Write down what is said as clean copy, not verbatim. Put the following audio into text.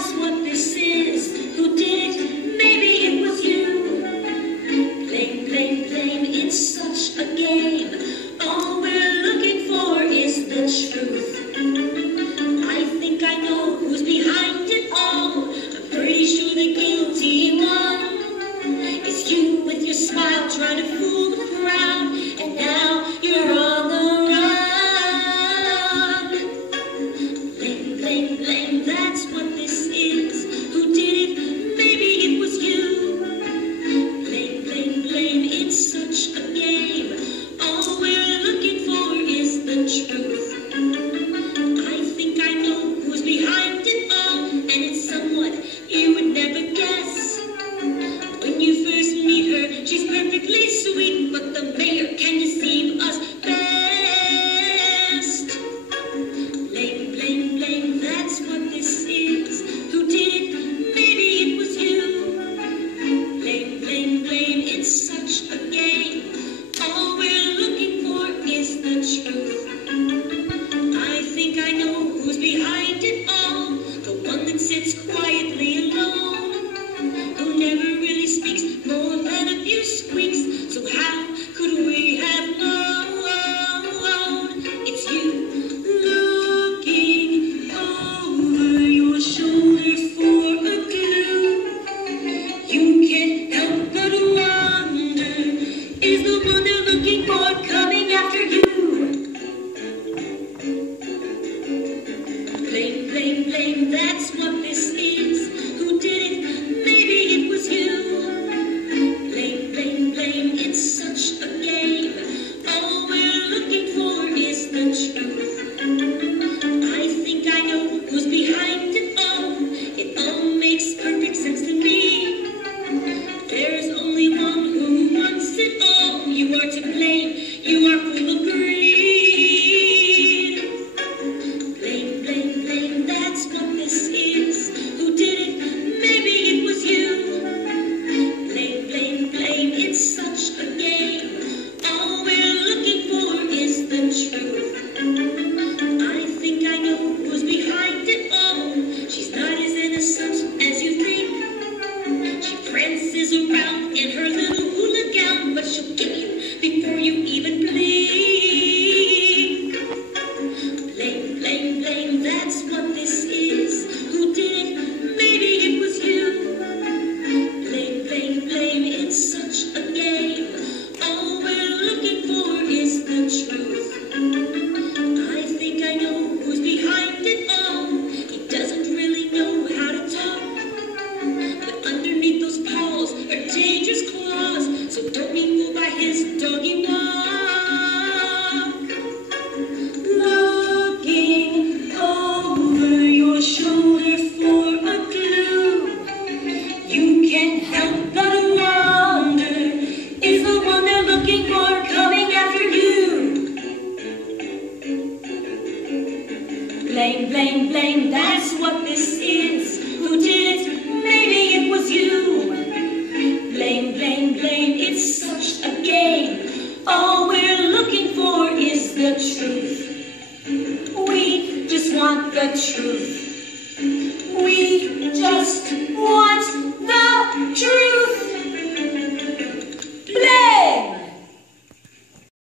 that's what this is. Who did it? Maybe it was you. Blame, blame, blame, it's such a game. All we're looking for is the truth. I think I know who's behind it all. I'm pretty sure the guilty one is you with your smile trying to fool the crowd. And now you're on the run. Blame, blame, blame, that's what this is. Who did it? Maybe it was you. Blame, blame, blame, it's such a game. All we're looking for is the truth. I think I know who's behind it all, and it's someone you would never guess. When you first meet her, she's perfectly sweet, but the mayor can deceive us best. Blame, blame, blame, that's what this is. Who did it? Maybe it was you. Blame, blame, blame, it's such a game. All we're looking for is the truth. I think I know who's behind it all. The one that sits quietly alone, who never really speaks more than a few squeaks. So how could we have known? It's you looking over your shoulder for a clue. You can't help but wonder, is the one they're looking for coming after you? Blame, blame, blame, that's what this is. Who did it? Maybe it was you. Blame, blame, blame, it's such a game. All we're looking for is the truth. I think I know who's behind it all. It all makes perfect sense to me. There's only one who wants it all. You are to blame, you are full of greed. Blame, blame, blame, that's what this is. Who did it? Maybe it was you. Blame, blame, blame, it's such a game. All we're looking for is the truth. I think I know who's behind it all. She's not as innocent as you think. She prances around in her little hula gown, but she'll get you before you even blink. Blame, blame, blame, that's what this is. Who did it? Maybe it was you. Blame, blame, blame, it's such a game. All we're looking for is the truth. I think I know who's behind it all. He doesn't really know how to talk, but underneath those paws are dangerous claws. So don't be fooled by his doggy walk. Looking over your shoulder for a clue. You can't help but wonder, is the one they're looking for coming after you? Blame, blame, blame, that's what this is. Who did it? Maybe it was you. Blame, blame, blame, it's such a game. All we're looking for is the truth. We just want the truth.